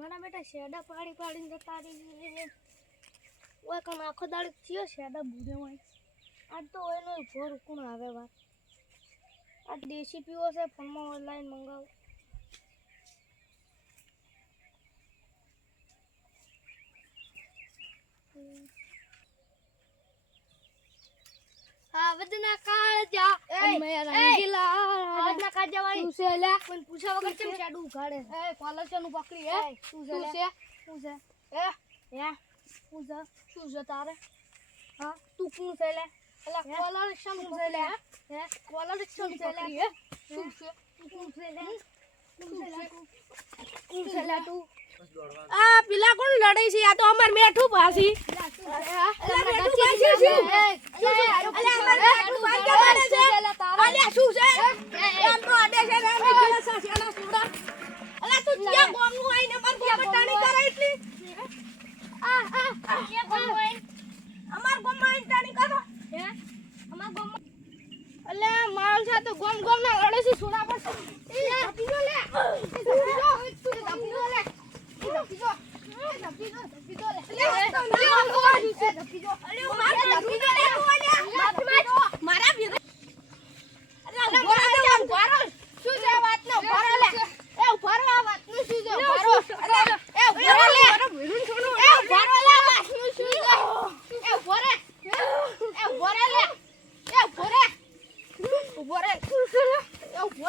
મારા બેટા શેડા પાડી પાડીને જતા રહી ઓય કમ આખો દાડો થયો શેડા બુડે હોય. આજ તો એનો ભોર કોણ આવે વાત. આ દેશી પીવો છે ફોનમાં ઓનલાઈન મંગાવો. હા વધના કાળ જા મેરા રંગીલા તું છે લે પણ પૂછા વગર કેમ શેડું ઉઘાડે એ કોલર છે? નું પકડી હે? તું છે લે શું છે? એ? હે? તું છે? શું છે તારે? હા? તું કોણ છે લે એલા કોલર શમ છે લે હે? કોલર છે લે હે? શું છે? તું છે લે શું છે તું? કોણ છે લે તું? આ પેલા કોણ લડે છે? આ તો અમાર મેઠું પાસી અલા મેઠું પાછી શું? અલ્યા શું છે એમ તો અડે છે ને એમ પેલા સાસિયાના સુડા અલા તું ત્યાં ગોમનું આઈને માર ગોમ ટાણી કરે એટલી આ આ આ કે કોણ હોય અમાર ગોમમાં આઈને ટાણી કરો હે અમાર ગામ અલ્યા છે તો ગોમ ગોમ ના લડે છે સુડા પર એ ધપી જો લે ધપી જો તું ધપી જો લે ધપી જો ધપી જો ધપી જો લે ધપી જો અલ્યા માર ઊભો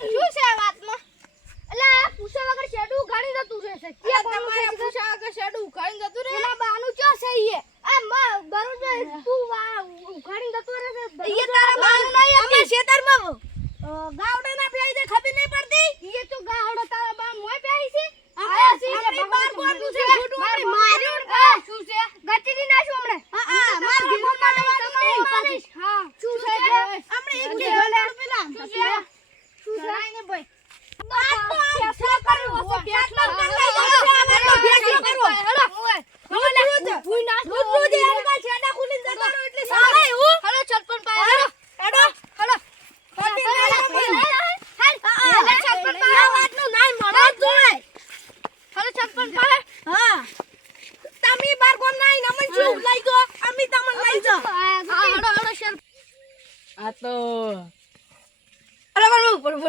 શું છે આ વાતમાં એટલે આ પૂછા વગર શેડું ઉઘાડી જતું રહે છે શેડું ઉઘાડી જતું રહે? બાનું ચો છે ઈએ આ મા ગરુજ ગાવ આ તો અરે પણ